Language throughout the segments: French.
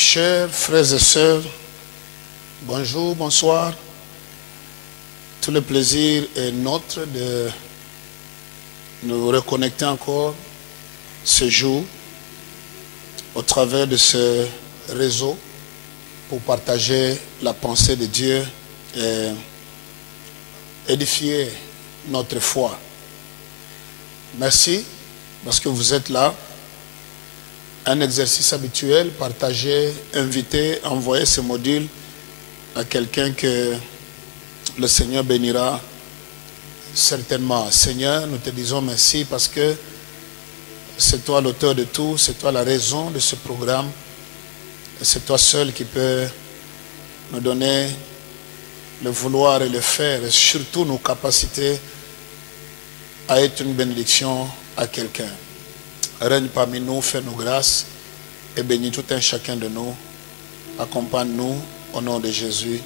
Chers frères et sœurs, bonjour, bonsoir. Tout le plaisir est nôtre de nous reconnecter encore ce jour au travers de ce réseau pour partager la pensée de Dieu et édifier notre foi. Merci parce que vous êtes là. Un exercice habituel, partager, inviter, envoyer ce module à quelqu'un que le Seigneur bénira certainement. Seigneur, nous te disons merci parce que c'est toi l'auteur de tout, c'est toi la raison de ce programme. C'est toi seul qui peux nous donner le vouloir et le faire, et surtout nos capacités à être une bénédiction à quelqu'un. Règne parmi nous, fais-nous grâce et bénis tout un chacun de nous. Accompagne-nous au nom de Jésus.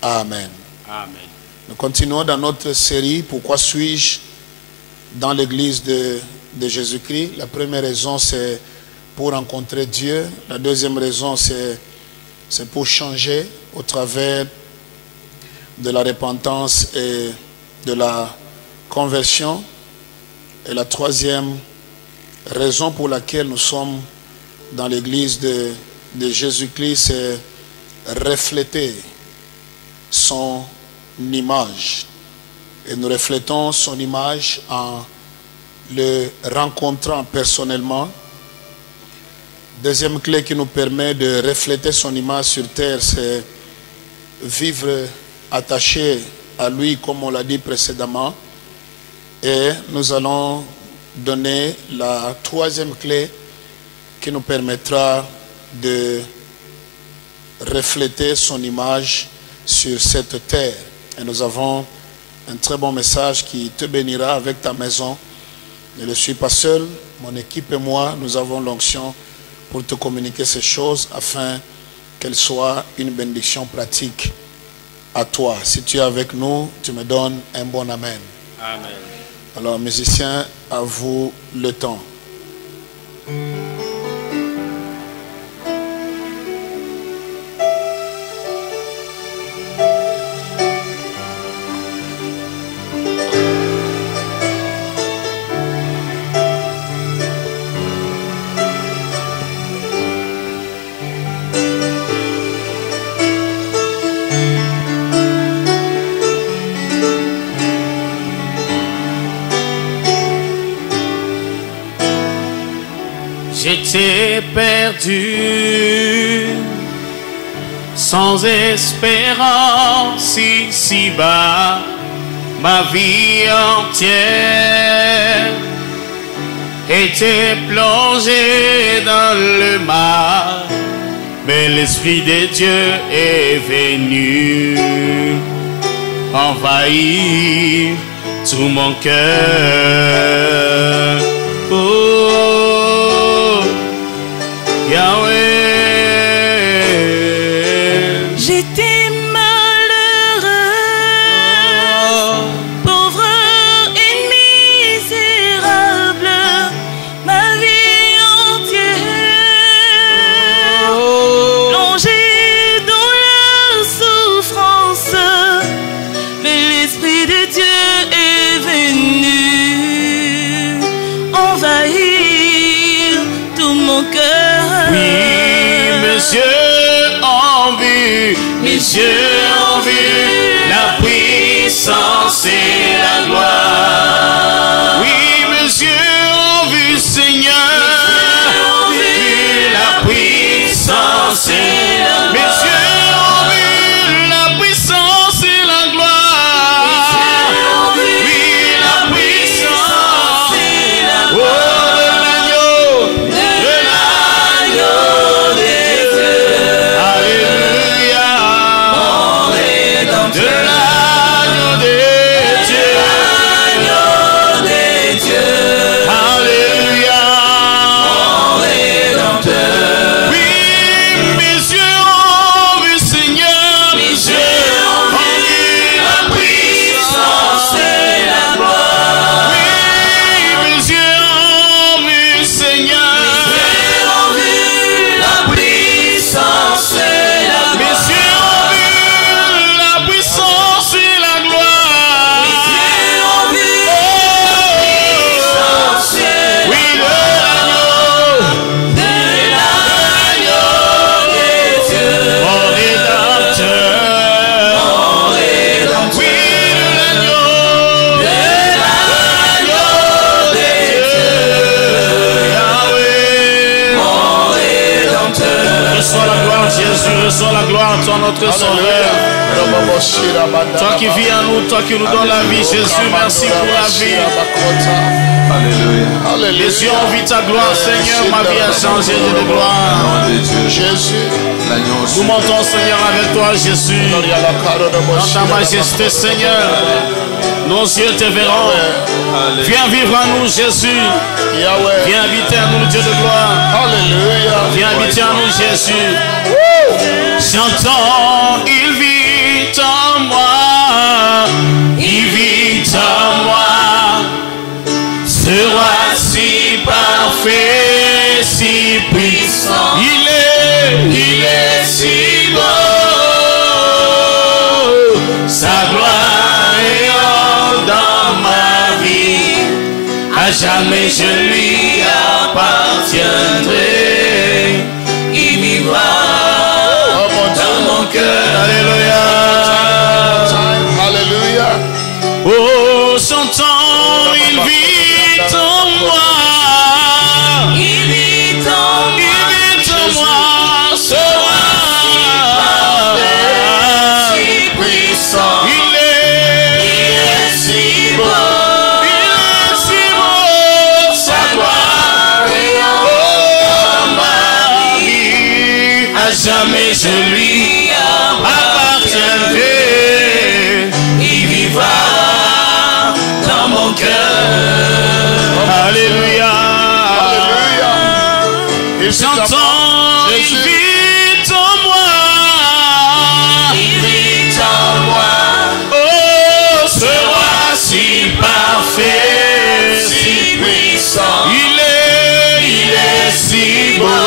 Amen. Amen. Nous continuons dans notre série « Pourquoi suis-je dans l'église de Jésus-Christ ?» La première raison, c'est pour rencontrer Dieu. La deuxième raison, c'est pour changer au travers de la repentance et de la conversion. Et la troisième raison pour laquelle nous sommes dans l'église de Jésus-Christ, c'est refléter son image. Et nous reflétons son image en le rencontrant personnellement. Deuxième clé qui nous permet de refléter son image sur terre, c'est vivre attaché à lui, comme on l'a dit précédemment. Et nous allons donner la troisième clé qui nous permettra de refléter son image sur cette terre. Et nous avons un très bon message qui te bénira avec ta maison. Je ne suis pas seul, mon équipe et moi, nous avons l'onction pour te communiquer ces choses afin qu'elles soient une bénédiction pratique à toi. Si tu es avec nous, tu me donnes un bon amen. Amen. Alors, musiciens, à vous le temps. J'étais perdu, sans espérance ici-bas, ma vie entière était plongée dans le mar, mais l'Esprit de Dieu est venu envahir tout mon cœur. Oh, Yahweh. J'étais malheureux, pauvre et misérable, ma vie entière, plongée dans la souffrance, mais l'Esprit de Dieu est venu envahir tout mon cœur. Oui, mes yeux ont vu, mes yeux ont vu la puissance et la gloire. Oui, mes yeux ont vu, Seigneur, vu la puissance et la gloire. Mes yeux ont vu la puissance et la gloire. Oui, la puissance et la gloire. Oh, de l'agneau de Dieu. Alléluia. De l'agneau de Dieu. Reçois la gloire, Jésus. Reçois la gloire, toi, notre Sauveur. Toi qui vis en nous, toi qui nous donnes la vie, Jésus. Merci pour la vie. Alléluia. Les yeux ont vu ta gloire, Seigneur. Ma vie a changé de gloire. Jésus. Nous montons, Seigneur, avec toi, Jésus. Dans ta majesté, Seigneur. Nos yeux te verront. Viens vivre en nous, Jésus. Viens habiter en nous, Dieu de gloire. Alléluia. Viens habiter en nous, Jésus. J'entends, il vit en moi. Il vit en moi. Ce roi si parfait, si puissant. Il est si beau. Sa gloire rayonne dans ma vie. À jamais je lui appartiendrai. Il vivra dans mon cœur. Alléluia. Alléluia. Oh, j'entends, il vit en moi. Il vit en moi. Il vit en moi. Ce roi Si puissant. il est Si beau. si beau. Sa gloire rayonne dans ma vie. À jamais je lui appartiendrai. Il vivra dans mon cœur. Alléluia. Alléluia. J'entends, il vit en moi. Il vit en moi. Oh, ce roi si parfait, si puissant. il est si beau.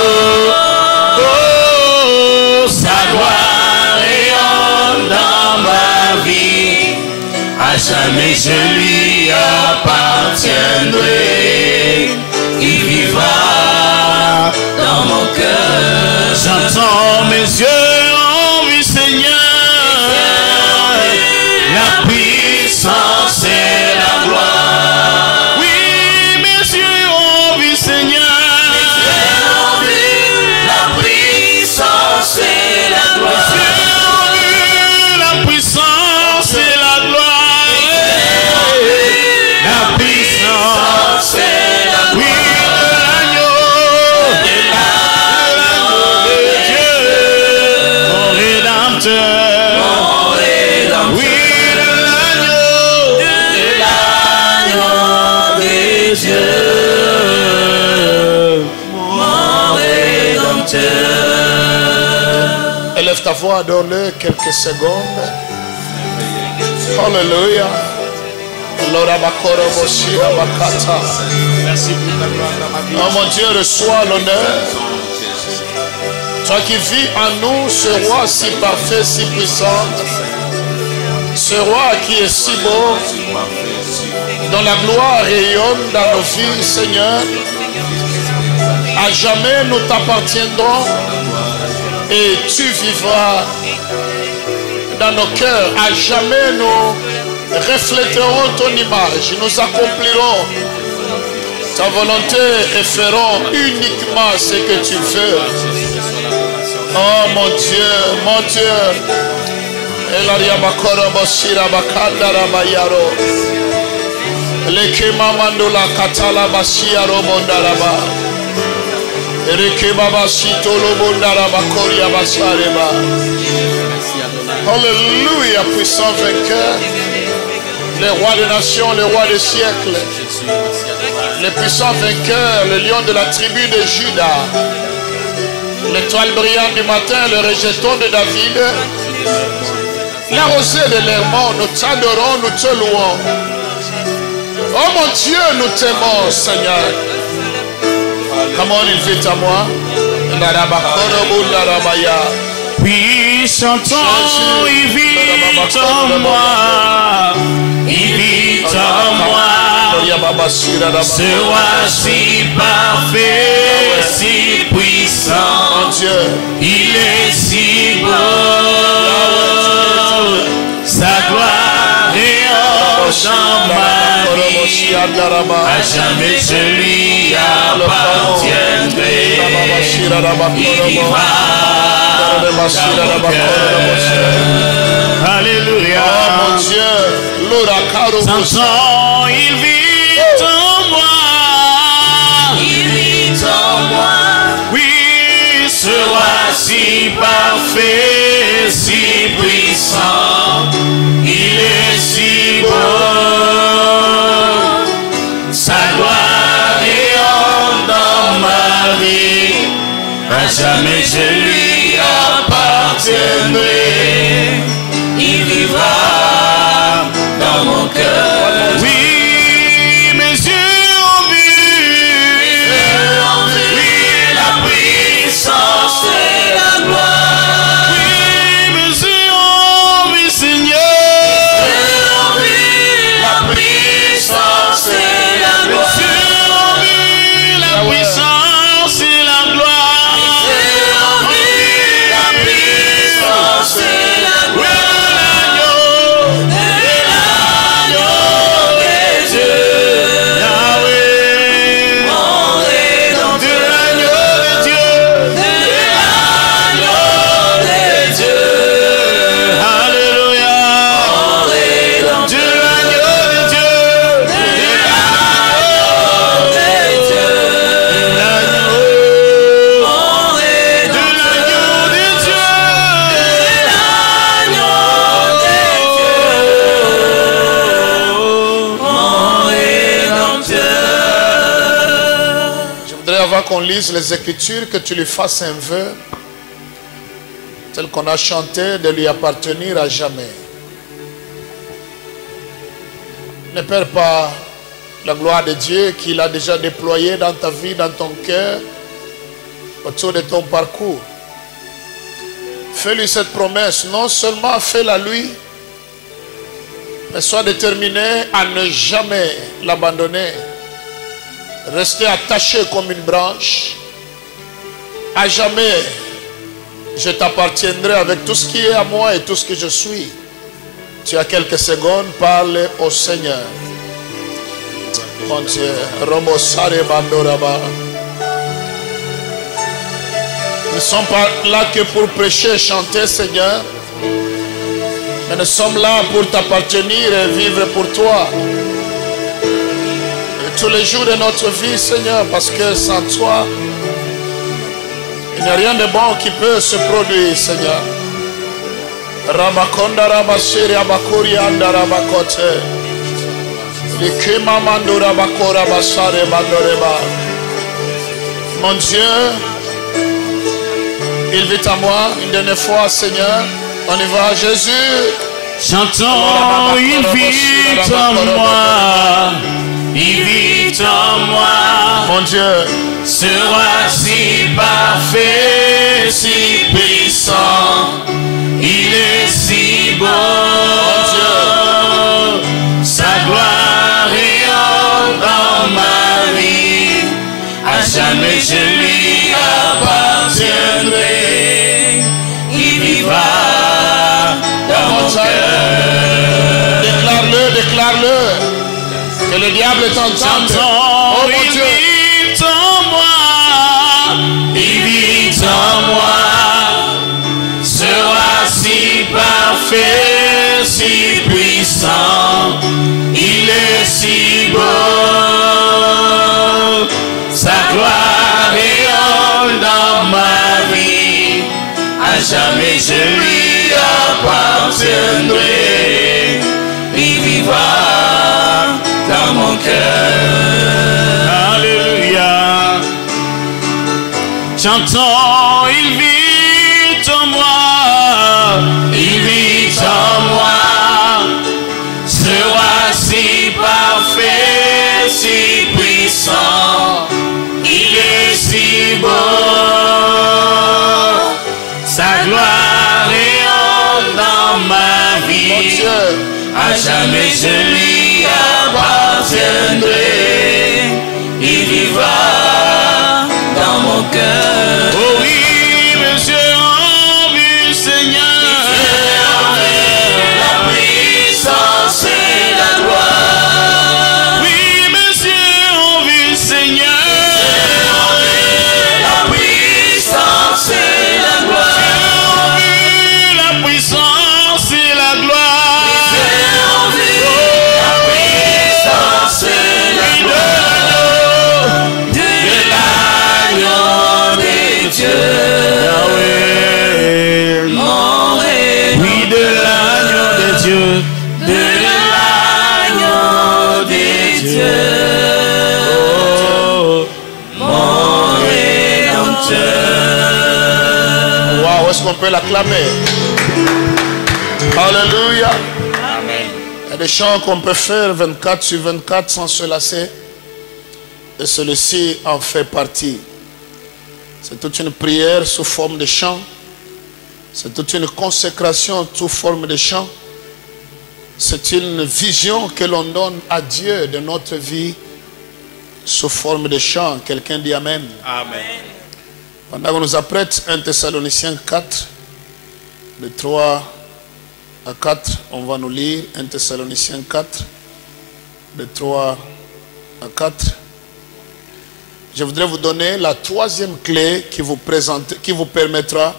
Oh, sa gloire rayonne dans ma vie. À jamais je lui appartiendrai. Il vivra dans mon cœur. J'entends mes yeux en vue, Seigneur. La puissance et la gloire. Oui, mes yeux ont vu, Seigneur. La puissance et la gloire. Mes yeux ont vu la puissance et la gloire. La puissance et la gloire. Oui, de l'agneau de Dieu, mon rédempteur. Oui, de l'agneau de Dieu, mon rédempteur. Élève ta voix, adore-le quelques secondes. Alléluia. Merci pour ta gloire dans ma vie. Oh mon Dieu, reçois l'honneur. Toi qui vis en nous, ce roi si parfait, si puissant. Ce roi qui est si beau, dont la gloire rayonne dans nos vies, Seigneur. À jamais nous t'appartiendrons et tu vivras dans nos cœurs. À jamais nous refléterons ton image. Nous accomplirons ta volonté et ferons uniquement ce que tu veux. Oh mon Dieu, mon Dieu. Elaria bakora bashira bakandara bayaro. Lekema mandula katala bashiaro bondaraba. Rekema bashitolo bondaraba koria basareba. Alléluia, puissant vainqueur. Le roi des nations, le roi des siècles. Le puissant vainqueur, le lion de la tribu de Juda. L'étoile brillante du matin, le rejeton de David. La rosée de l'Hermon, nous t'adorons, nous te louons. Oh mon Dieu, nous t'aimons, Seigneur. Comment il vit à moi? Puis chantons, il vit en moi. Il vit en moi. Ce roi si parfait, si puissant. Mon Dieu, il est si beau. Sa gloire rayonne dans ma vie. À jamais je lui appartiendrai. Alléluia. Oh mon Dieu, Samson, il vit en moi. Il vit en moi. Oui, ce roi si parfait, si puissant, il est si beau. Sa gloire rayonne dans ma vie. À jamais je lui appartiendrai. Il vivra dans mon cœur. Oui, mes yeux ont vu. Oui, la puissance et la gloire. Oui, mes yeux ont vu, Seigneur. Oui, la puissance et la Mes gloire. yeux ont vu la puissance et la gloire. Oui, la puissance et la Oui, gloire. l'agneau, Des yeux, Yahweh, mon de Rédempteur. l'agneau de Dieu. Des yeux, Alléluia. mon De Rédempteur. l'agneau de Dieu. Des yeux, L'agneau. mon De Rédempteur. l'agneau de Dieu. Je voudrais, avant qu'on lise les Écritures, que tu lui fasses un vœu, tel qu'on a chanté, de lui appartenir à jamais. Ne perds pas la gloire de Dieu qu'il a déjà déployée dans ta vie, dans ton cœur, autour de ton parcours. Fais-lui cette promesse, non seulement fais-la lui, mais sois déterminé à ne jamais l'abandonner. Rester attaché comme une branche. À jamais, je t'appartiendrai avec tout ce qui est à moi et tout ce que je suis. Tu as quelques secondes, parle au Seigneur. Mon Dieu, Robo Sare Bandoraba. Nous ne sommes pas là que pour prêcher, chanter, Seigneur. Mais nous sommes là pour t'appartenir et vivre pour toi. Tous les jours de notre vie, Seigneur, parce que sans toi, il n'y a rien de bon qui peut se produire, Seigneur. Rabakonda rabashiri abakuri anda rabakote. Likima mando rabakora basare bandoreba. Mon Dieu, il vit à moi une dernière fois, Seigneur. On y va, Jésus. Chantons, il vit en moi. Il vit en moi. Mon Dieu, Ce roi si parfait, si puissant, il est si beau. Sa gloire rayonne dans ma vie. À jamais je lui appartiendrai. Il vivra dans mon cœur. déclare-le, déclare-le. Que le diable t'entende. Chantons, Oh mon il Dieu. vit en moi. Il vit en moi. Ce roi si parfait, si puissant, il est si beau. Sa gloire rayonne dans ma vie. À jamais je lui appartiendrai. Il vivra dans mon cœur. Alléluia. Chantons, il vit en moi. Il vit en moi. Ce roi si parfait, si puissant, il est si beau. Sa gloire rayonne dans ma Mon vie. Dieu. À jamais je lui appartiendrai. Il vivra dans mon cœur. Oh oui, mes yeux ont vu, Seigneur. la puissance et la gloire. Oui, mes yeux ont vu, Seigneur. La puissance est-ce qu'on peut l'acclamer? Alléluia. Amen. Il y a des chants qu'on peut faire 24 sur 24 sans se lasser. Et celui-ci en fait partie. C'est toute une prière sous forme de chant. C'est toute une consécration sous forme de chant. C'est une vision que l'on donne à Dieu de notre vie sous forme de chant. Quelqu'un dit Amen. Amen. Pendant qu'on nous apprête 1 Thessaloniciens 4, de 3 à 4, on va nous lire 1 Thessaloniciens 4, de 3 à 4. Je voudrais vous donner la troisième clé qui vous permettra,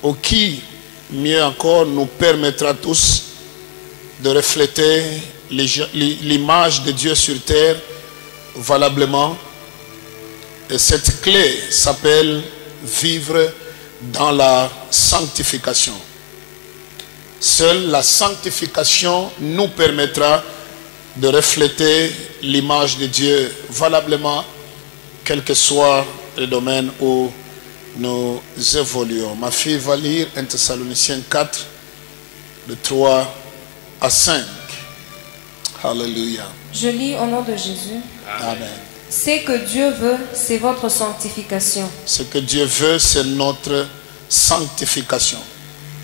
ou qui, mieux encore, nous permettra tous de refléter l'image de Dieu sur terre valablement. Et cette clé s'appelle vivre dans la sanctification. Seule la sanctification nous permettra de refléter l'image de Dieu valablement, quel que soit le domaine où nous évoluons. Ma fille va lire 1 Thessaloniciens 4, de 3 à 5. Alléluia. Je lis au nom de Jésus. Amen. Ce que Dieu veut, c'est votre sanctification. Ce que Dieu veut, c'est notre sanctification.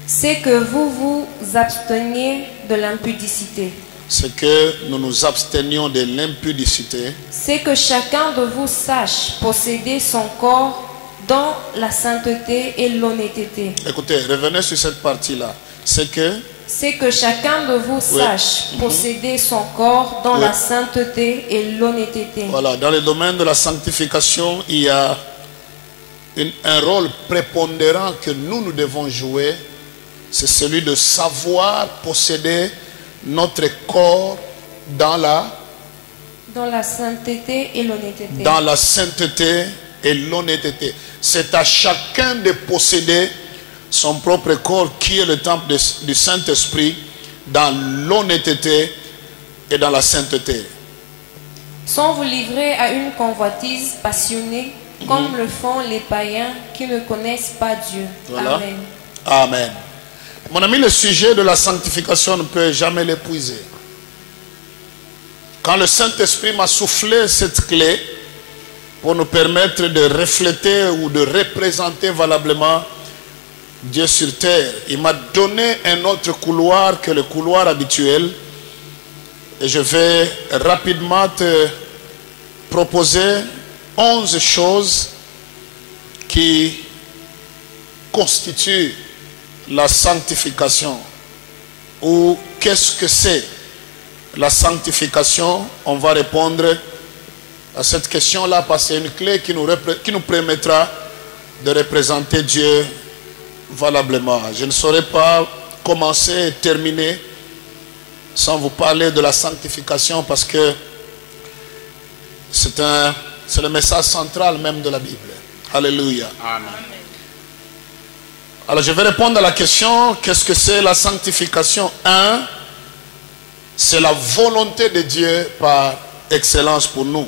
C'est que vous vous absteniez de l'impudicité. C'est que nous nous abstenions de l'impudicité. C'est que chacun de vous sache posséder son corps dans la sainteté et l'honnêteté. Écoutez, revenez sur cette partie-là. C'est que chacun de vous sache posséder son corps dans la sainteté et l'honnêteté. Voilà, dans le domaine de la sanctification, il y a un rôle prépondérant que nous devons jouer. C'est celui de savoir posséder notre corps dans la sainteté et l'honnêteté. Dans la sainteté et l'honnêteté. C'est à chacun de posséder son propre corps qui est le temple du Saint-Esprit dans l'honnêteté et dans la sainteté. Sans vous livrer à une convoitise passionnée comme le font les païens qui ne connaissent pas Dieu. Voilà. Amen. Amen. Mon ami, le sujet de la sanctification ne peut jamais l'épuiser. Quand le Saint-Esprit m'a soufflé cette clé pour nous permettre de refléter ou de représenter valablement Dieu sur terre, il m'a donné un autre couloir que le couloir habituel. Et je vais rapidement te proposer 11 choses qui constituent la sanctification. Ou qu'est-ce que c'est la sanctification? On va répondre à cette question-là parce que c'est une clé qui nous permettra de représenter Dieu valablement. Je ne saurais pas commencer et terminer sans vous parler de la sanctification parce que c'est le message central même de la Bible. Alléluia. Amen. Alors je vais répondre à la question, qu'est-ce que c'est la sanctification? 1, c'est la volonté de Dieu par excellence pour nous.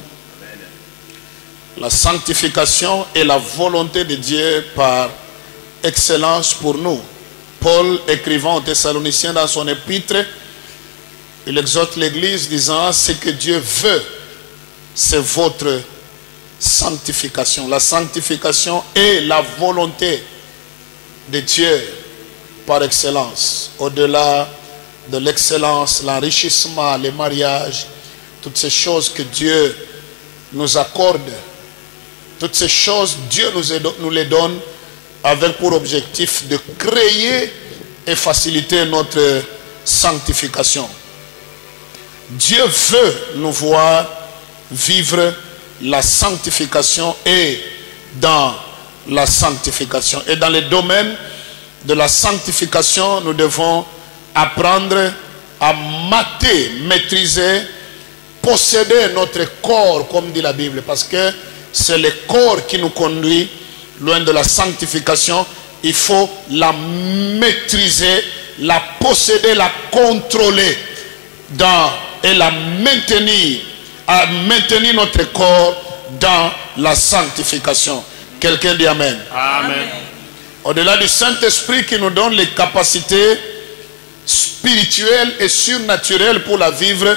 La sanctification est la volonté de Dieu par excellence pour nous. Paul, écrivant aux Thessaloniciens dans son épître, il exhorte l'Église disant, ce que Dieu veut, c'est votre sanctification. La sanctification est la volonté de Dieu par excellence. Au-delà de l'excellence, l'enrichissement, les mariages, toutes ces choses que Dieu nous accorde, toutes ces choses, Dieu nous les donne avec pour objectif de créer et faciliter notre sanctification. Dieu veut nous voir vivre la sanctification et dans la sanctification. Et dans le domaine de la sanctification, nous devons apprendre à mater, maîtriser, posséder notre corps, comme dit la Bible, parce que c'est le corps qui nous conduit loin de la sanctification. Il faut la maîtriser, la posséder, la contrôler et la maintenir, à maintenir notre corps dans la sanctification. Quelqu'un dit Amen. Amen. Au-delà du Saint-Esprit qui nous donne les capacités spirituelles et surnaturelles pour la vivre,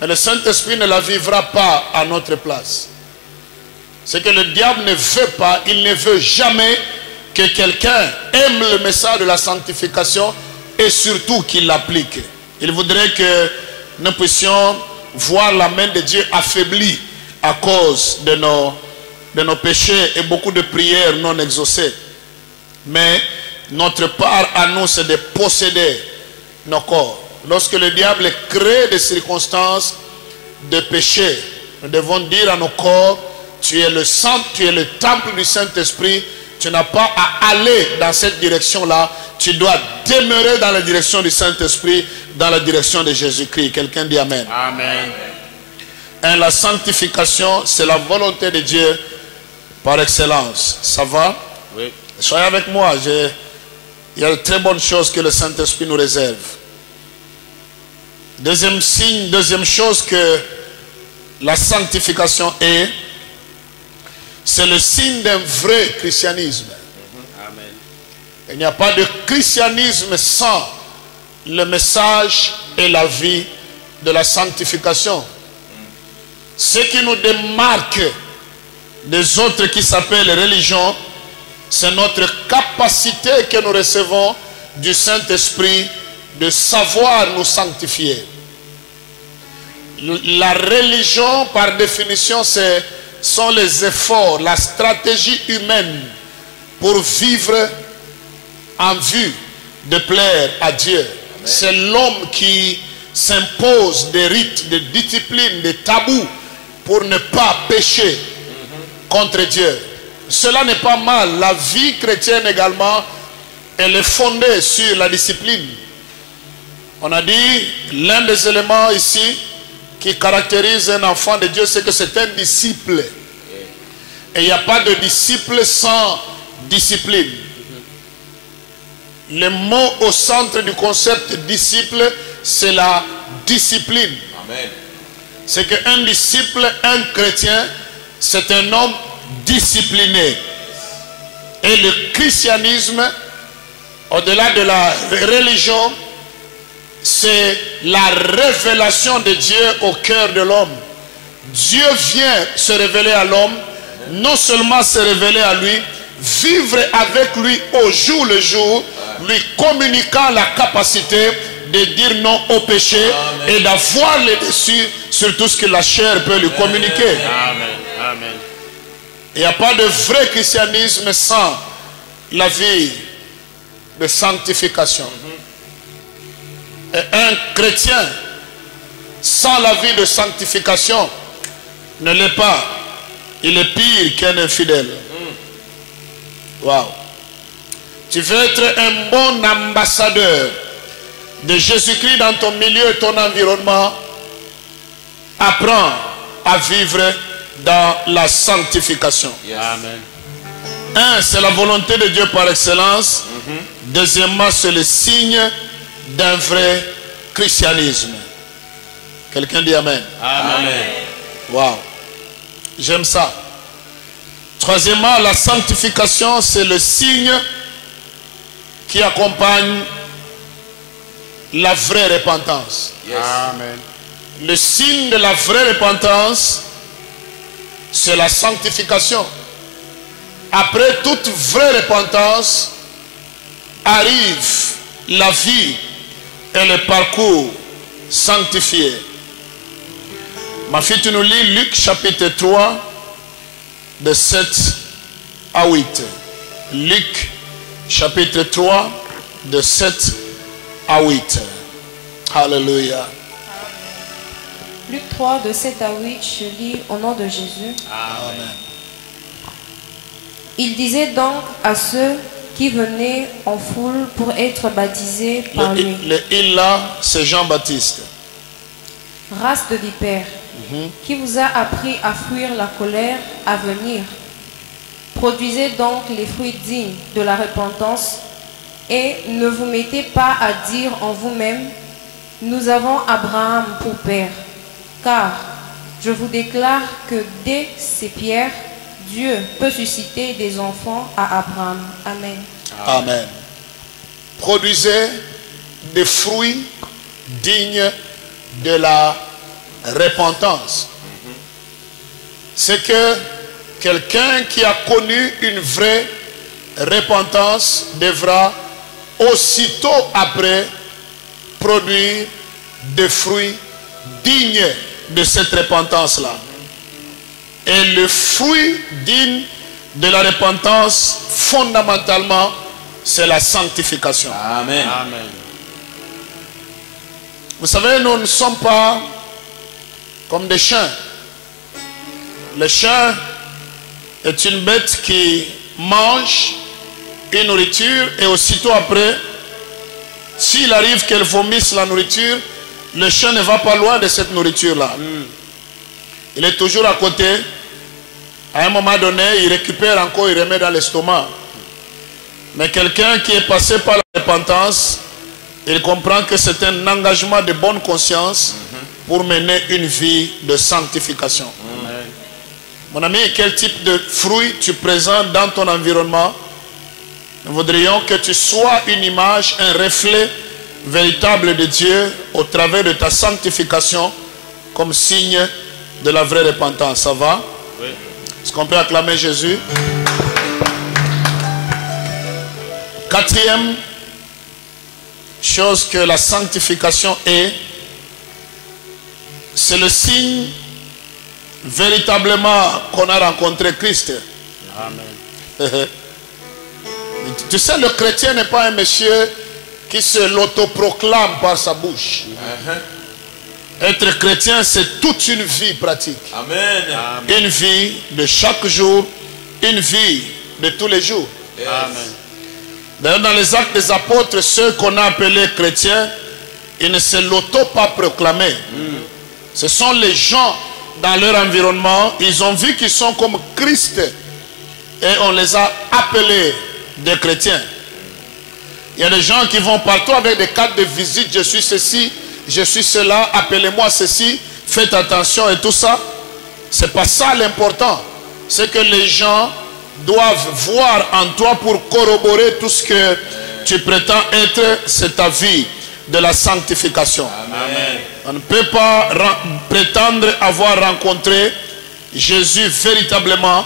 mais le Saint-Esprit ne la vivra pas à notre place. Ce que le diable ne veut pas, il ne veut jamais que quelqu'un aime le message de la sanctification et surtout qu'il l'applique. Il voudrait que nous puissions voir la main de Dieu affaiblie à cause de nos péchés et beaucoup de prières non exaucées. Mais notre part à nous, c'est de posséder nos corps. Lorsque le diable crée des circonstances de péché, nous devons dire à nos corps, tu es le sang, tu es le temple du Saint-Esprit, tu n'as pas à aller dans cette direction-là, tu dois demeurer dans la direction du Saint-Esprit, dans la direction de Jésus-Christ. Quelqu'un dit Amen. Amen. Et la sanctification, c'est la volonté de Dieu par excellence. Ça va? Oui. Soyez avec moi. Il y a de très bonnes choses que le Saint-Esprit nous réserve. Deuxième signe, deuxième chose que la sanctification est, c'est le signe d'un vrai christianisme. Amen. Il n'y a pas de christianisme sans le message et la vie de la sanctification. Ce qui nous démarque des autres qui s'appellent religion, c'est notre capacité que nous recevons du Saint-Esprit de savoir nous sanctifier. La religion, par définition, sont les efforts, la stratégie humaine pour vivre en vue de plaire à Dieu. C'est l'homme qui s'impose des rites, des disciplines, des tabous pour ne pas pécher contre Dieu. Cela n'est pas mal. La vie chrétienne également, elle est fondée sur la discipline. On a dit, l'un des éléments ici qui caractérise un enfant de Dieu, c'est que c'est un disciple. Et il n'y a pas de disciple sans discipline. Le mot au centre du concept disciple, c'est la discipline. Amen. C'est qu'un disciple, un chrétien, c'est un homme discipliné. Et le christianisme, au-delà de la religion, c'est la révélation de Dieu au cœur de l'homme. Dieu vient se révéler à l'homme, non seulement se révéler à lui, vivre avec lui au jour le jour, lui communiquant la capacité de dire non au péché. Amen. Et d'avoir le dessus sur tout ce que la chair peut lui communiquer. Amen. Amen. Il n'y a pas de vrai christianisme sans la vie de sanctification. Et un chrétien sans la vie de sanctification ne l'est pas. Il est pire qu'un infidèle. Waouh. Tu veux être un bon ambassadeur de Jésus-Christ dans ton milieu et ton environnement. Apprends à vivre dans la sanctification. Yes. Amen. Un, c'est la volonté de Dieu par excellence. Deuxièmement, c'est le signe d'un vrai christianisme. Quelqu'un dit Amen. Amen. Waouh. J'aime ça. Troisièmement, la sanctification, c'est le signe qui accompagne la vraie repentance. Yes. Amen. Le signe de la vraie repentance, c'est la sanctification. Après toute vraie repentance, arrive la vie et le parcours sanctifié. Ma fille, tu nous lis Luc chapitre 3, de 7 à 8. Luc chapitre 3, de 7 à 8. Alléluia. Luc 3, de 7 à 8, je lis au nom de Jésus. Amen. Il disait donc à ceux qui venaient en foule pour être baptisés par lui. Le il là, c'est Jean-Baptiste. Race de vipères, qui vous a appris à fuir la colère à venir. Produisez donc les fruits dignes de la repentance et ne vous mettez pas à dire en vous-même, nous avons Abraham pour père. Car je vous déclare que dès ces pierres, Dieu peut susciter des enfants à Abraham. Amen. Amen. Produisez des fruits dignes de la repentance. C'est que quelqu'un qui a connu une vraie repentance devra aussitôt après produire des fruits dignes de cette repentance-là. Et le fruit digne de la repentance, fondamentalement, c'est la sanctification. Amen. Amen. Vous savez, nous ne sommes pas comme des chiens. Le chien est une bête qui mange une nourriture et aussitôt après, s'il arrive qu'elle vomisse la nourriture, le chien ne va pas loin de cette nourriture-là. Il est toujours à côté. À un moment donné, il récupère encore, il remet dans l'estomac. Mais quelqu'un qui est passé par la repentance, il comprend que c'est un engagement de bonne conscience pour mener une vie de sanctification. Mon ami, quel type de fruits tu présentes dans ton environnement? Nous voudrions que tu sois une image, un reflet véritable de Dieu au travers de ta sanctification comme signe de la vraie repentance. Ça va? Oui. Est-ce qu'on peut acclamer Jésus? Quatrième chose que la sanctification est, c'est le signe véritablement qu'on a rencontré Christ. Amen. Tu sais, le chrétien n'est pas un monsieur qui se l'autoproclame par sa bouche. Être chrétien, c'est toute une vie pratique. Amen. Une vie de chaque jour, une vie de tous les jours. Yes. Amen. D'ailleurs, dans les actes des apôtres, ceux qu'on a appelés chrétiens, ils ne se l'auto-pas proclamés. Ce sont les gens dans leur environnement, ils ont vu qu'ils sont comme Christ et on les a appelés des chrétiens. Il y a des gens qui vont partout avec des cartes de visite, je suis ceci, je suis cela, appelez-moi ceci, faites attention et tout ça. C'est pas ça l'important. C'est que les gens doivent voir en toi pour corroborer tout ce que tu prétends être, c'est ta vie de la sanctification. Amen. On ne peut pas prétendre avoir rencontré Jésus véritablement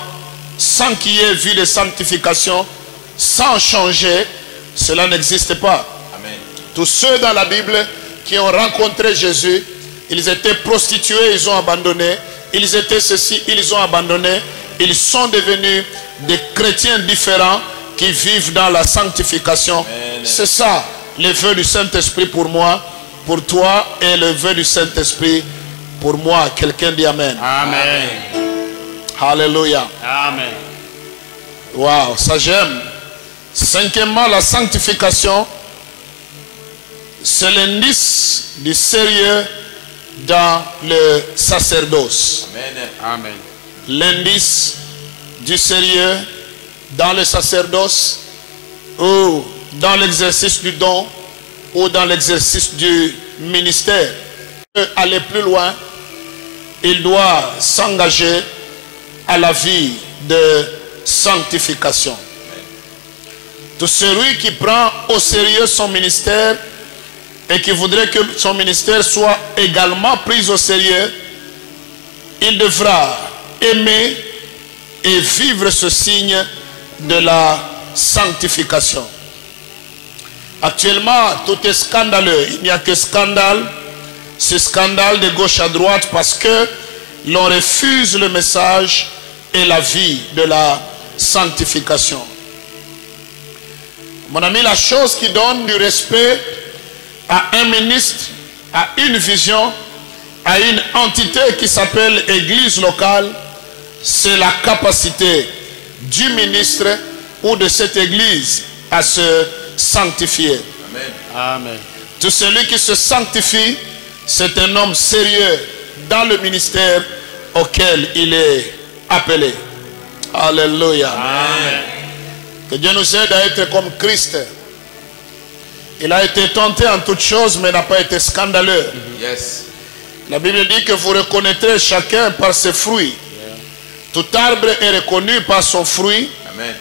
sans qu'il y ait vu de sanctification, sans changer. Cela n'existe pas. Amen. Tous ceux dans la Bible qui ont rencontré Jésus, ils étaient prostitués, ils ont abandonné. Ils étaient ceci, ils ont abandonné. Ils sont devenus des chrétiens différents qui vivent dans la sanctification. C'est ça, le vœu du Saint-Esprit pour moi, pour toi, et le vœu du Saint-Esprit pour moi. Quelqu'un dit Amen. Amen. Alléluia. Amen. Waouh, ça j'aime. Cinquièmement, la sanctification, c'est l'indice du sérieux dans le sacerdoce. Amen. Amen. L'indice du sérieux dans le sacerdoce ou dans l'exercice du don ou dans l'exercice du ministère. Pour aller plus loin, il doit s'engager à la vie de sanctification. Tout celui qui prend au sérieux son ministère et qui voudrait que son ministère soit également pris au sérieux, il devra aimer et vivre ce signe de la sanctification. Actuellement, tout est scandaleux. Il n'y a que scandale. C'est scandale de gauche à droite parce que l'on refuse le message et la vie de la sanctification. Mon ami, la chose qui donne du respect à un ministre, à une vision, à une entité qui s'appelle Église locale, c'est la capacité du ministre ou de cette Église à se sanctifier. Amen. Amen. Tout celui qui se sanctifie, c'est un homme sérieux dans le ministère auquel il est appelé. Alléluia. Amen. Que Dieu nous aide à être comme Christ. Il a été tenté en toutes choses, mais n'a pas été scandaleux. Yes. La Bible dit que vous reconnaîtrez chacun par ses fruits. Tout arbre est reconnu par son fruit. Amen.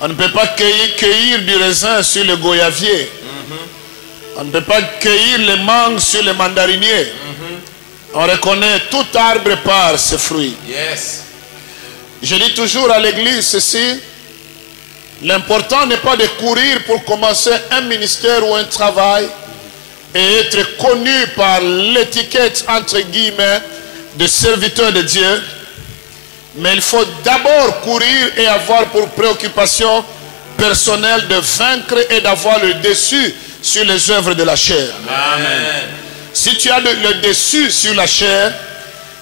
On ne peut pas cueillir du raisin sur le goyavier. On ne peut pas cueillir les mangues sur les mandariniers. On reconnaît tout arbre par ses fruits. Yes. Je dis toujours à l'église ceci. L'important n'est pas de courir pour commencer un ministère ou un travail et être connu par l'étiquette entre guillemets de serviteur de Dieu. Mais il faut d'abord courir et avoir pour préoccupation personnelle de vaincre et d'avoir le dessus sur les œuvres de la chair. Amen. Si tu as le dessus sur la chair,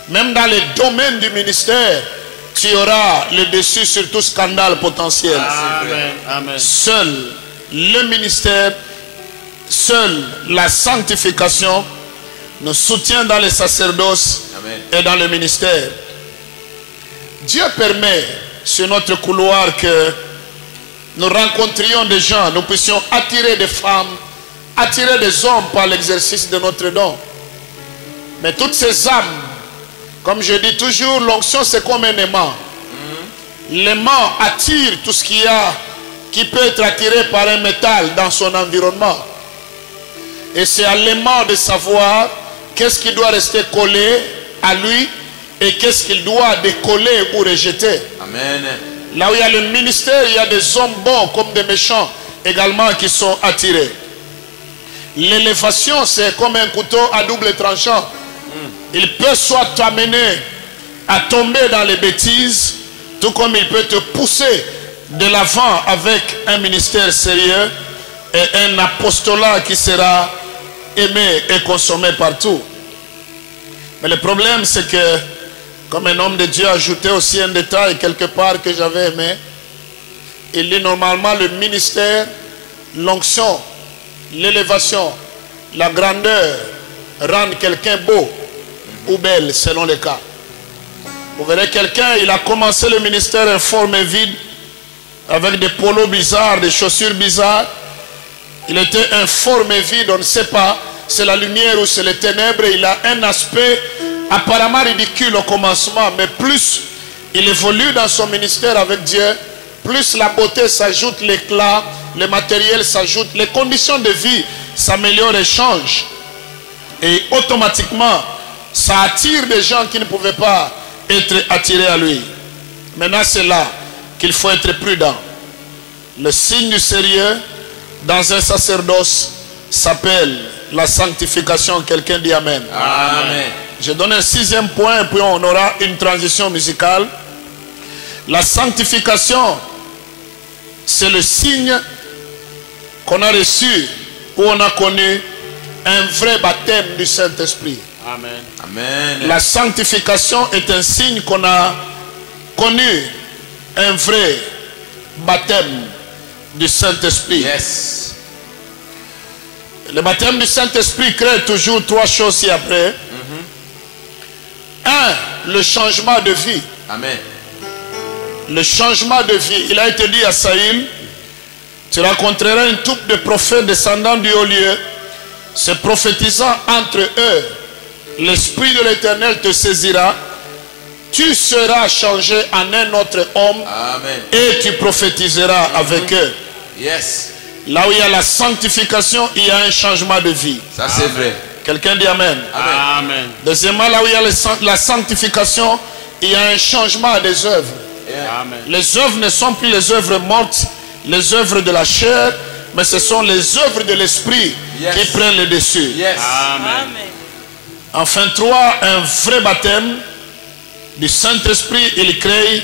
même dans les domaines du ministère, tu auras le dessus sur tout scandale potentiel. Amen. Amen. Seul le ministère, seule la sanctification nous soutient dans le sacerdoce Amen. et dans le ministère. Dieu permet sur notre couloir que nous rencontrions des gens, nous puissions attirer des femmes, attirer des hommes par l'exercice de notre don. Mais toutes ces âmes, comme je dis toujours, l'onction c'est comme un aimant. L'aimant attire tout ce qu'il y a qui peut être attiré par un métal dans son environnement. Et c'est à l'aimant de savoir qu'est-ce qui doit rester collé à lui et qu'est-ce qu'il doit décoller ou rejeter. Amen. Là où il y a le ministère, il y a des hommes bons comme des méchants également qui sont attirés. L'élévation, c'est comme un couteau à double tranchant. Il peut soit t'amener à tomber dans les bêtises, tout comme il peut te pousser de l'avant avec un ministère sérieux et un apostolat qui sera aimé et consommé partout. Mais le problème, c'est que, comme un homme de Dieu a ajouté aussi un détail quelque part que j'avais aimé, il dit normalement le ministère, l'onction, l'élévation, la grandeur rendent quelqu'un beau ou belle selon les cas. Vous verrez quelqu'un, il a commencé le ministère informé vide, avec des polos bizarres, des chaussures bizarres. Il était informé vide, on ne sait pas, c'est la lumière ou c'est les ténèbres. Il a un aspect apparemment ridicule au commencement, mais plus il évolue dans son ministère avec Dieu, plus la beauté s'ajoute, l'éclat, le matériel s'ajoute, les conditions de vie s'améliorent et changent. Et automatiquement, ça attire des gens qui ne pouvaient pas être attirés à lui. Maintenant, c'est là qu'il faut être prudent. Le signe du sérieux dans un sacerdoce s'appelle la sanctification. Quelqu'un dit Amen. Amen. Je donne un 6e point et puis on aura une transition musicale. La sanctification, c'est le signe qu'on a reçu, où on a connu un vrai baptême du Saint-Esprit. Amen. Amen. La sanctification est un signe qu'on a connu un vrai baptême du Saint-Esprit. Yes. Le baptême du Saint-Esprit crée toujours 3 choses ci-après. 1. Le changement de vie. Amen. Le changement de vie. Il a été dit à Saül, tu rencontreras une troupe de prophètes descendant du haut lieu, se prophétisant entre eux. L'Esprit de l'Éternel te saisira. Tu seras changé en un autre homme. Amen. Et tu prophétiseras avec eux. Yes. Là où il y a la sanctification, il y a un changement de vie. Ça c'est vrai. Quelqu'un dit Amen. Amen. Deuxièmement, là où il y a la sanctification, il y a un changement des œuvres. Amen. Les œuvres ne sont plus les œuvres mortes, les œuvres de la chair, mais ce sont les œuvres de l'esprit qui prennent le dessus. Yes. Amen. Enfin, 3, un vrai baptême du Saint-Esprit, il crée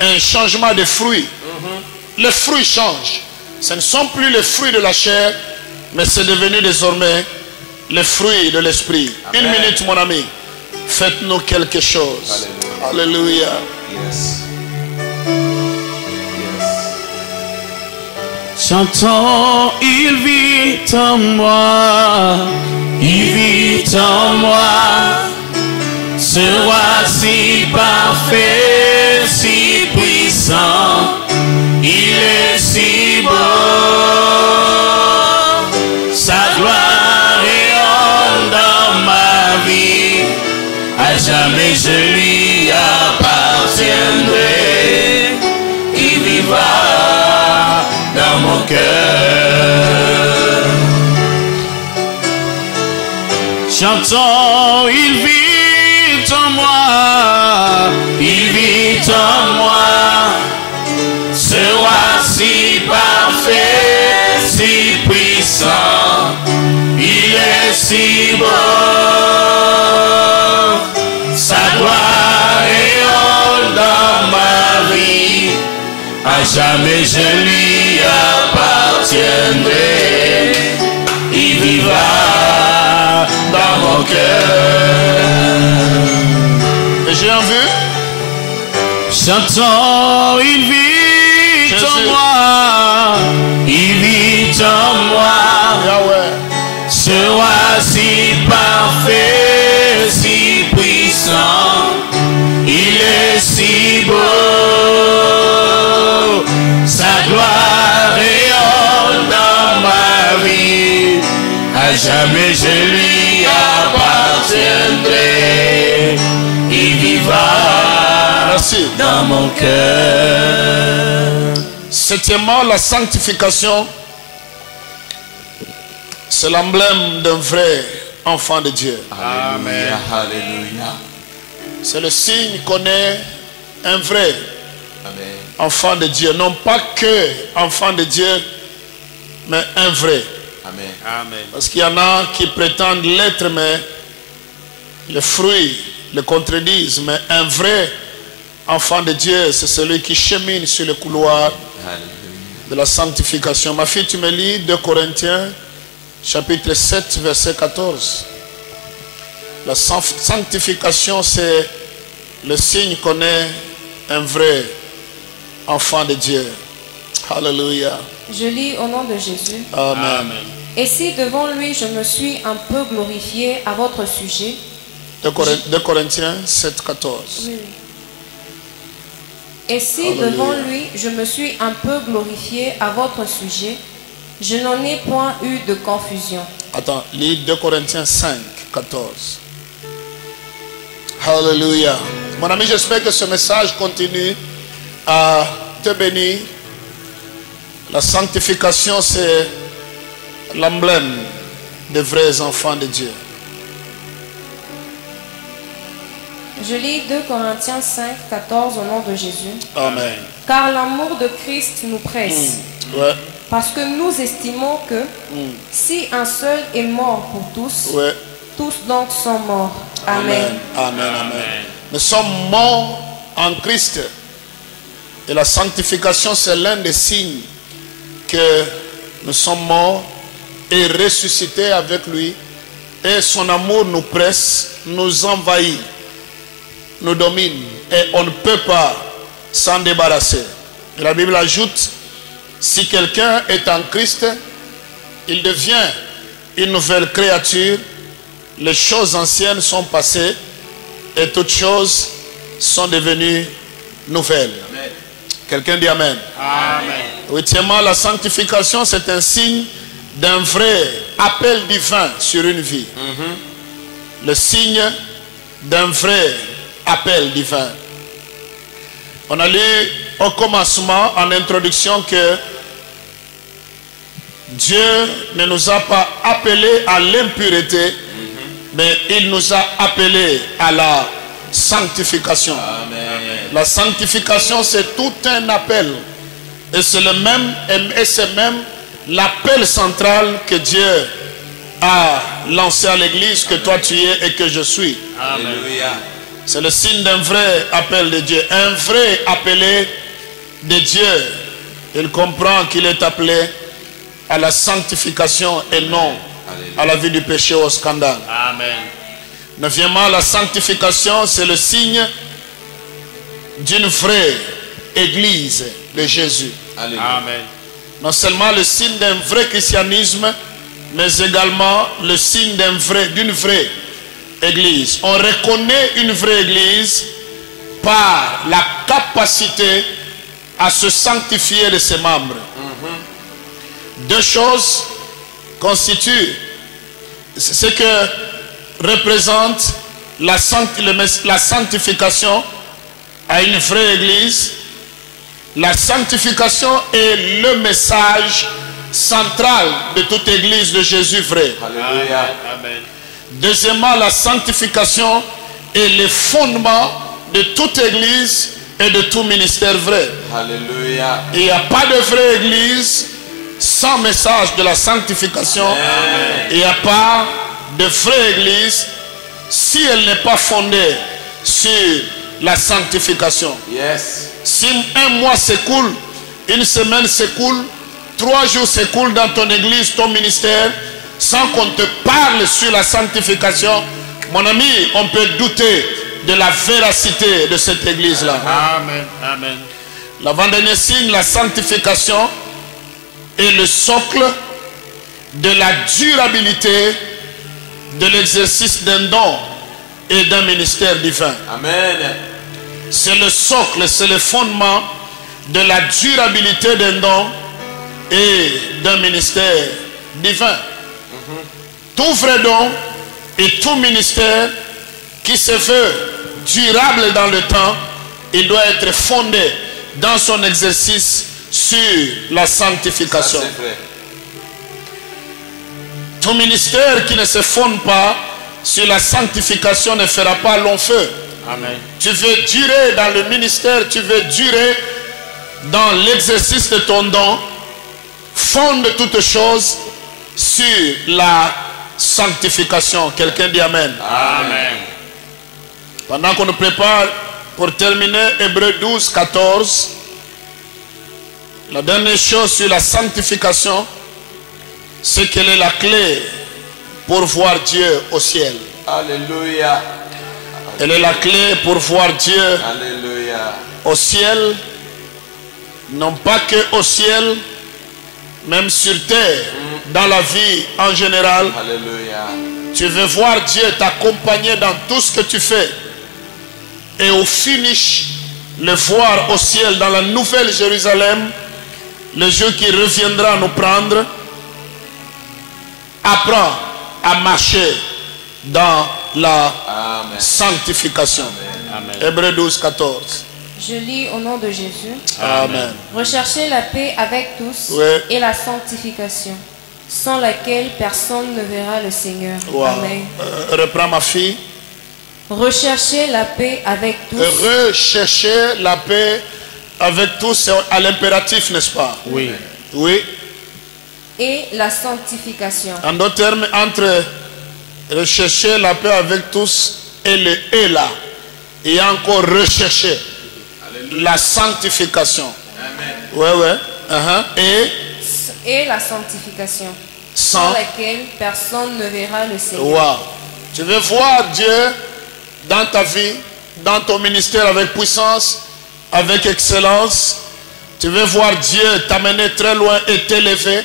un changement de fruits. Les fruits changent. Ce ne sont plus les fruits de la chair, mais c'est devenu désormais les fruits de l'esprit. Une minute, mon ami. Faites-nous quelque chose. Alléluia. Yes. Chantons, il vit en moi, il vit en moi, ce roi si parfait, si puissant, il est si beau, sa gloire rayonne dans ma vie, à jamais je lui appartiens. cœur. Chantons, il vit en moi, il vit en moi. Ce roi si parfait, si puissant, il est si beau. Sa gloire rayonne dans ma vie, à jamais je lui appartiendrai. Il vivra dans mon cœur. Et j'ai en vue. Chantons, il vit Jésus. en moi, il vit en moi. Yahweh. Ce roi si parfait, si puissant, il est si beau. Sa gloire rayonne dans ma vie, à jamais je lui appartiendrai. Il vivra Merci. dans mon cœur. Septièmement, la sanctification, c'est l'emblème d'un vrai enfant de Dieu. Amen. Hallelujah. C'est le signe qu'on est un vrai Amen. enfant de Dieu. Non pas que enfant de Dieu, mais un vrai. Amen. Amen. Parce qu'il y en a qui prétendent l'être, mais les fruits le contredisent. Mais un vrai enfant de Dieu, c'est celui qui chemine sur le couloir Hallelujah. de la sanctification. Ma fille, tu me lis 2 Corinthiens, chapitre 7, verset 14. La sanctification, c'est le signe qu'on est un vrai enfant de Dieu. Alléluia. Je lis au nom de Jésus. Amen. Et si devant lui je me suis un peu glorifié à votre sujet, 2 Corinthiens 7, 14. et si Alléluia. devant lui je me suis un peu glorifié à votre sujet, je n'en ai point eu de confusion. Attends, lis 2 Corinthiens 5, 14. Alléluia. Mon ami, j'espère que ce message continue à te bénir. La sanctification, c'est l'emblème des vrais enfants de Dieu. Je lis 2 Corinthiens 5, 14 au nom de Jésus. Amen. Car l'amour de Christ nous presse, Ouais, parce que nous estimons que si un seul est mort pour tous, ouais. tous donc sont morts. Amen. Amen. Amen. Nous sommes morts en Christ. Et la sanctification, c'est l'un des signes que nous sommes morts et ressuscités avec lui. Et son amour nous presse, nous envahit, nous domine. Et on ne peut pas s'en débarrasser. Et la Bible ajoute, si quelqu'un est en Christ, il devient une nouvelle créature. Les choses anciennes sont passées et toutes choses sont devenues nouvelles. Amen. Quelqu'un dit Amen. Amen. Huitièmement, la sanctification, c'est un signe d'un vrai appel divin sur une vie. Le signe d'un vrai appel divin. On a lu au commencement, en introduction, que Dieu ne nous a pas appelés à l'impureté, mais il nous a appelés à la sanctification. Amen. La sanctification, c'est tout un appel. Et c'est même l'appel central que Dieu a lancé à l'église, que toi tu es et que je suis. Alléluia. C'est le signe d'un vrai appel de Dieu. Un vrai appelé de Dieu. Il comprend qu'il est appelé à la sanctification et non à la vie du péché ou au scandale. Amen. Neuvièmement, la sanctification, c'est le signe d'une vraie église de Jésus. Alléluia. Amen. Non seulement le signe d'un vrai christianisme, mais également le signe d'une vraie église. On reconnaît une vraie église par la capacité à se sanctifier de ses membres. Deux choses constituent ce que représente la sanctification à une vraie église. La sanctification est le message central de toute église de Jésus vrai. Alléluia. Amen. Deuxièmement, la sanctification est le fondement de toute église et de tout ministère vrai. Alléluia. Il n'y a pas de vraie église sans message de la sanctification. Il n'y a pas de vraie église si elle n'est pas fondée sur la sanctification. Yes. Si un mois s'écoule, une semaine s'écoule, 3 jours s'écoulent dans ton église, ton ministère, sans qu'on te parle sur la sanctification, mon ami, on peut douter de la véracité de cette église-là. Amen. Amen. L'avant-dernier signe, la sanctification est le socle de la durabilité de l'exercice d'un don et d'un ministère divin. Amen. C'est le socle, c'est le fondement de la durabilité d'un don et d'un ministère divin. Tout vrai don et tout ministère qui se veut durable dans le temps, il doit être fondé dans son exercice sur la sanctification. Ça, c'est vrai. Ton ministère qui ne se fonde pas sur la sanctification ne fera pas long feu. Amen. Tu veux durer dans le ministère, tu veux durer dans l'exercice de ton don, fonde toutes choses sur la sanctification. Quelqu'un dit Amen. Amen. Pendant qu'on nous prépare pour terminer, Hébreux 12, 14, la dernière chose sur la sanctification, c'est quelle est la clé pour voir Dieu au ciel. Alléluia. Elle est la clé pour voir Dieu Alléluia. au ciel, non pas que au ciel, même sur terre, dans la vie en général. Alléluia. Tu veux voir Dieu t'accompagner dans tout ce que tu fais. Et au finish, le voir au ciel dans la nouvelle Jérusalem, le jour qui reviendra nous prendre. Apprends à marcher dans la Amen. sanctification. Amen. Hébreux 12, 14. Je lis au nom de Jésus. Amen. Recherchez la paix avec tous Ouais. et la sanctification, sans laquelle personne ne verra le Seigneur. Wow. Amen. Reprends ma fille. Recherchez la paix avec tous. Rechercher la paix avec tous, c'est à l'impératif, n'est-ce pas? Oui. Oui. Et la sanctification. En d'autres termes, entre rechercher la paix avec tous et le et là, et encore rechercher la sanctification. Ouais, ouais. Et la sanctification, Sans. sans laquelle personne ne verra le Seigneur. Wow. Tu veux voir Dieu dans ta vie, dans ton ministère avec puissance, avec excellence. Tu veux voir Dieu t'amener très loin et t'élever.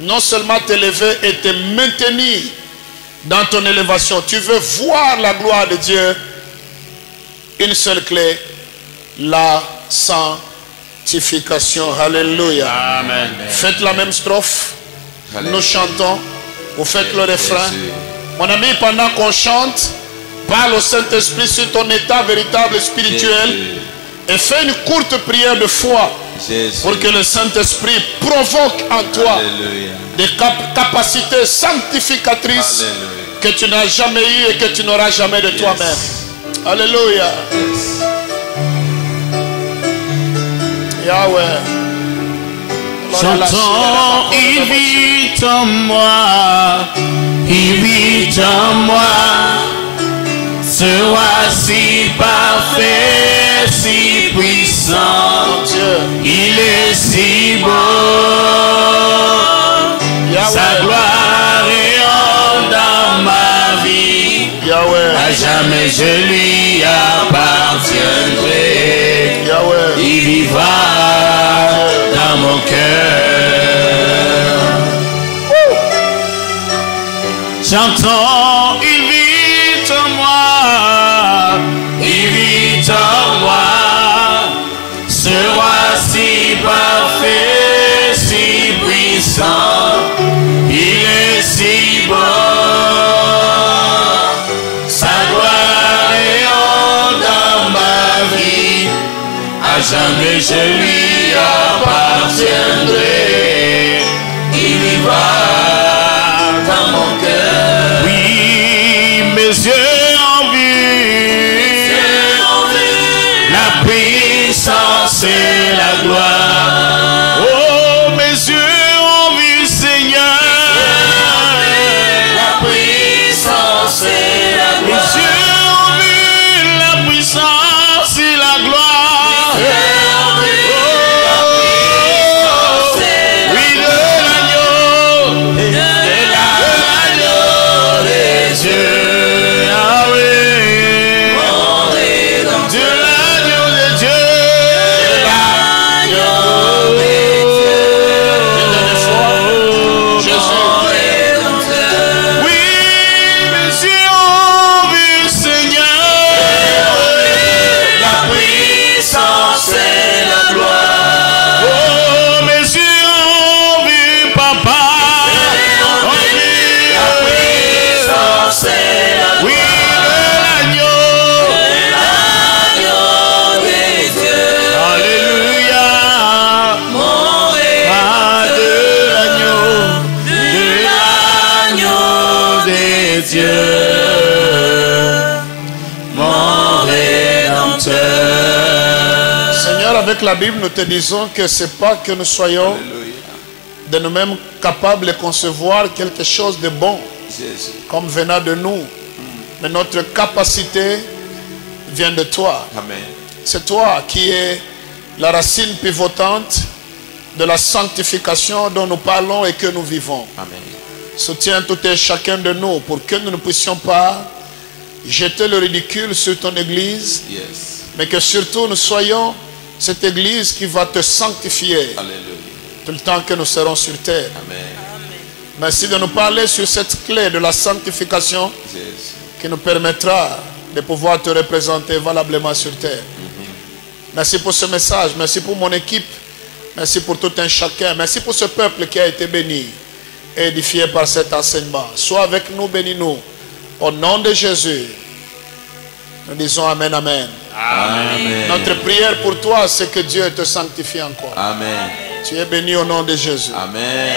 Non seulement t'élever et te maintenir dans ton élévation. Tu veux voir la gloire de Dieu. Une seule clé, la sanctification. Alléluia. Amen. Faites la même strophe. Alléluia. Nous chantons. Vous faites le refrain. Jésus. Mon ami, pendant qu'on chante, parle au Saint-Esprit sur ton état véritable spirituel et fais une courte prière de foi Jésus. pour que le Saint-Esprit provoque en toi Alléluia. des capacités sanctificatrices Alléluia. que tu n'as jamais eues et que tu n'auras jamais de toi-même. Alléluia. Yes. Yahweh. Chantons, il vit en moi, il vit en moi. Ce roi si parfait, si puissant, Dieu. il est si beau. Sa Yahweh. gloire rayonne dans ma vie. Yahweh. À jamais je lui appartiendrai. Yahweh. Il vivra dans mon cœur. Chantons, il vit en moi, il vit en moi. Ce roi si parfait, si puissant, il est si beau. Sa gloire rayonne dans ma vie. À jamais je lui avec la Bible, nous te disons que ce n'est pas que nous soyons Alléluia. de nous-mêmes capables de concevoir quelque chose de bon Jésus. comme venant de nous. Mais notre capacité vient de toi. Amen. C'est toi qui es la racine pivotante de la sanctification dont nous parlons et que nous vivons. Amen. Soutiens tout et chacun de nous pour que nous ne puissions pas jeter le ridicule sur ton Église, Yes. mais que surtout nous soyons cette Église qui va te sanctifier Alléluia. tout le temps que nous serons sur terre. Amen. Merci de nous parler sur cette clé de la sanctification Jésus. qui nous permettra de pouvoir te représenter valablement sur terre. Merci pour ce message, merci pour mon équipe, merci pour tout un chacun, merci pour ce peuple qui a été béni et édifié par cet enseignement. Sois avec nous, bénis-nous. Au nom de Jésus, nous disons Amen, Amen. Amen. Notre prière pour toi, c'est que Dieu te sanctifie encore. Amen. Tu es béni au nom de Jésus. Amen.